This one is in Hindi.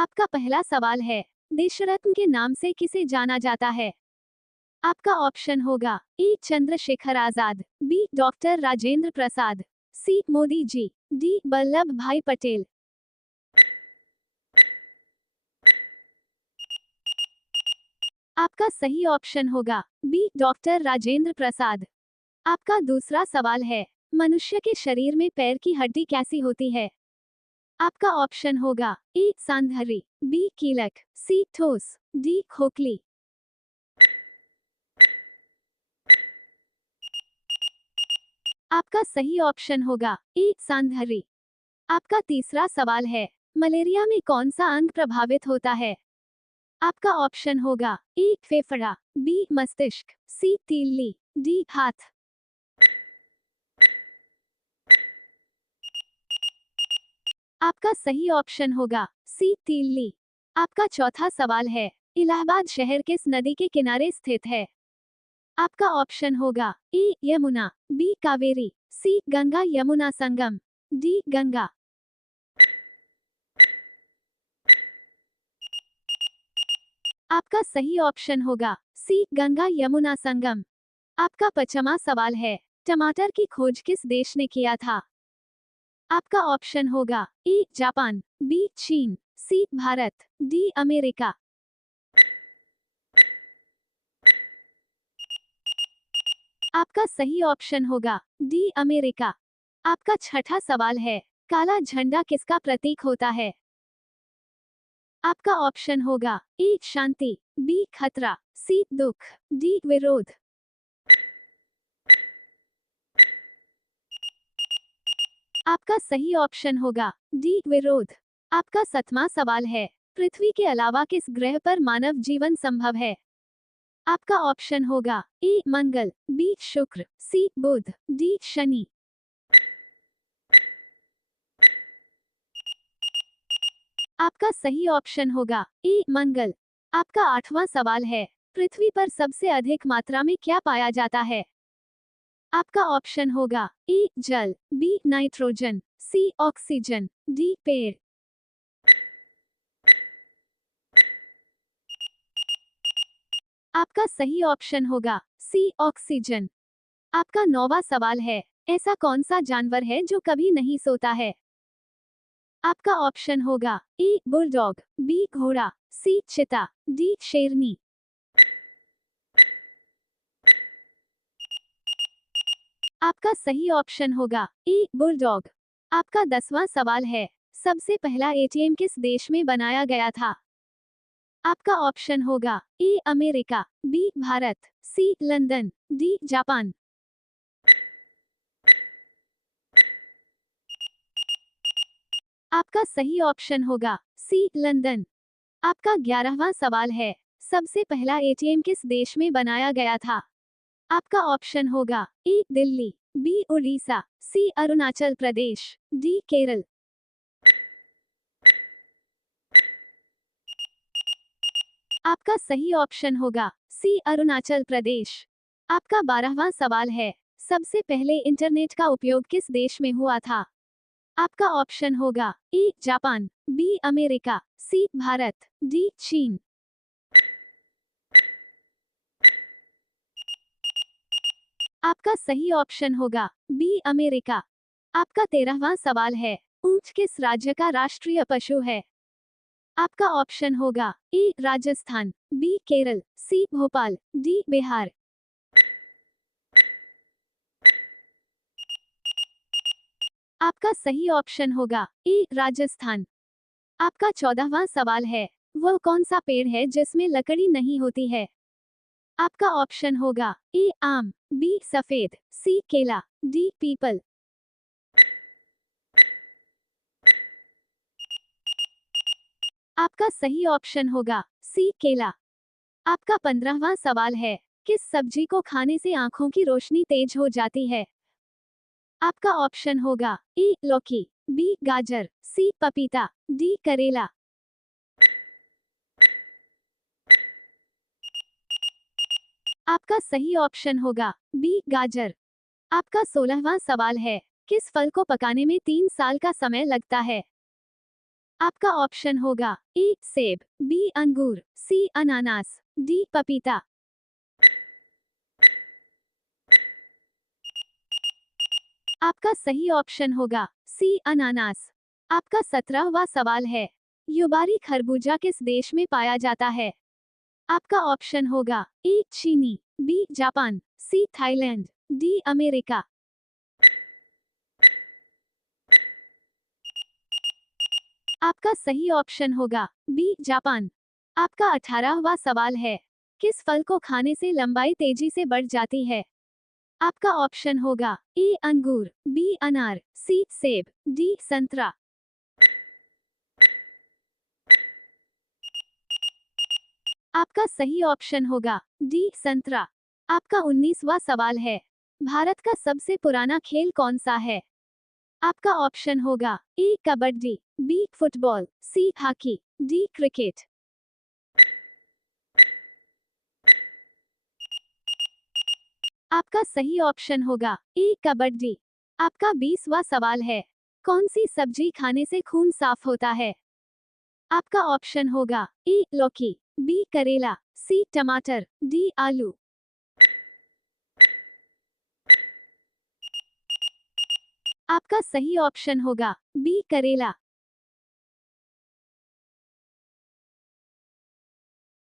आपका पहला सवाल है, देशरत्न के नाम से किसे जाना जाता है? आपका ऑप्शन होगा ए चंद्रशेखर आजाद, बी डॉक्टर राजेंद्र प्रसाद, सी मोदी जी, डी वल्लभ भाई पटेल। आपका सही ऑप्शन होगा बी डॉक्टर राजेंद्र प्रसाद। आपका दूसरा सवाल है, मनुष्य के शरीर में पैर की हड्डी कैसी होती है? आपका ऑप्शन होगा ए सांधरी, बी कीलक, सी ठोस, डी खोखली। आपका सही ऑप्शन होगा ए सांधरी। आपका तीसरा सवाल है, मलेरिया में कौन सा अंग प्रभावित होता है? आपका ऑप्शन होगा ए फेफड़ा, बी मस्तिष्क, सी तीली, डी हाथ। आपका सही ऑप्शन होगा सी तीली। आपका चौथा सवाल है, इलाहाबाद शहर किस नदी के किनारे स्थित है? आपका ऑप्शन होगा ए यमुना, बी कावेरी, सी गंगा यमुना संगम, डी गंगा। आपका सही ऑप्शन होगा सी गंगा यमुना संगम। आपका पांचवा सवाल है, टमाटर की खोज किस देश ने किया था? आपका ऑप्शन होगा ए जापान, बी चीन, सी भारत, डी अमेरिका। आपका सही ऑप्शन होगा डी अमेरिका। आपका छठा सवाल है, काला झंडा किसका प्रतीक होता है? आपका ऑप्शन होगा ए शांति, बी खतरा, सी दुख, डी विरोध। आपका सही ऑप्शन होगा डी विरोध। आपका सातवां सवाल है, पृथ्वी के अलावा किस ग्रह पर मानव जीवन संभव है? आपका ऑप्शन होगा ए मंगल, बी शुक्र, सी बुध, डी शनि। आपका सही ऑप्शन होगा ए मंगल। आपका आठवां सवाल है, पृथ्वी पर सबसे अधिक मात्रा में क्या पाया जाता है? आपका ऑप्शन होगा ए जल, बी नाइट्रोजन, सी ऑक्सीजन, डी पेड़। आपका सही ऑप्शन होगा सी ऑक्सीजन। आपका नौवां सवाल है, ऐसा कौन सा जानवर है जो कभी नहीं सोता है? आपका ऑप्शन होगा ए बुलडॉग, बी घोड़ा, सी चीता, डी शेरनी। आपका सही ऑप्शन होगा ए बुलडॉग। आपका 10वां सवाल है, सबसे पहला एटीएम किस देश में बनाया गया था? आपका ऑप्शन होगा A America, B Bharat, C London, D Japan. आपका सही ऑप्शन होगा सी लंदन। आपका 11वां सवाल है, सबसे पहला एटीएम किस देश में बनाया गया था? आपका ऑप्शन होगा ए दिल्ली, बी उड़ीसा, सी अरुणाचल प्रदेश, डी केरल। आपका सही ऑप्शन होगा सी अरुणाचल प्रदेश। आपका 12वां सवाल है, सबसे पहले इंटरनेट का उपयोग किस देश में हुआ था? आपका ऑप्शन होगा A Japan, B America, C Bharat, D चीन। आपका सही ऑप्शन होगा बी अमेरिका। आपका 13वां सवाल है, ऊंट किस राज्य का राष्ट्रीय पशु है? आपका ऑप्शन होगा ए राजस्थान, बी केरल, सी भोपाल, डी बिहार। आपका सही ऑप्शन होगा ए राजस्थान। आपका 14वां सवाल है, वह कौन सा पेड़ है जिसमें लकड़ी नहीं होती है? आपका ऑप्शन होगा ए आम, बी सफेद, सी केला, डी पीपल। आपका सही ऑप्शन होगा सी केला। आपका 15वां सवाल है, किस सब्जी को खाने से आंखों की रोशनी तेज हो जाती है? आपका ऑप्शन होगा ए लौकी, बी गाजर, सी पपीता, डी करेला। आपका सही ऑप्शन होगा बी गाजर। आपका 16वां सवाल है, किस फल को पकाने में 3 साल का समय लगता है? आपका ऑप्शन होगा ए सेब, बी अंगूर, सी अनानास, डी पपीता। आपका सही ऑप्शन होगा सी अनानास। आपका 17वां सवाल है, युबारी खरबूजा किस देश में पाया जाता है? आपका ऑप्शन होगा ए चीनी, B Japan, C Thailand, D America. आपका सही ऑप्शन होगा बी जापान। आपका 18वां सवाल है, किस फल को खाने से लंबाई तेजी से बढ़ जाती है? आपका ऑप्शन होगा ए अंगूर, बी अनार, सी सेब, डी संतरा। आपका सही ऑप्शन होगा डी संतरा। आपका 19वां सवाल है, भारत का सबसे पुराना खेल कौन सा है? आपका ऑप्शन होगा A kabaddi, B football, C hockey, D cricket. आपका सही ऑप्शन होगा ए कबड्डी। आपका 20वां सवाल है, कौन सी सब्जी खाने से खून साफ होता है? आपका ऑप्शन होगा ए लौकी, बी करेला, सी टमाटर, डी आलू। आपका सही ऑप्शन होगा बी करेला।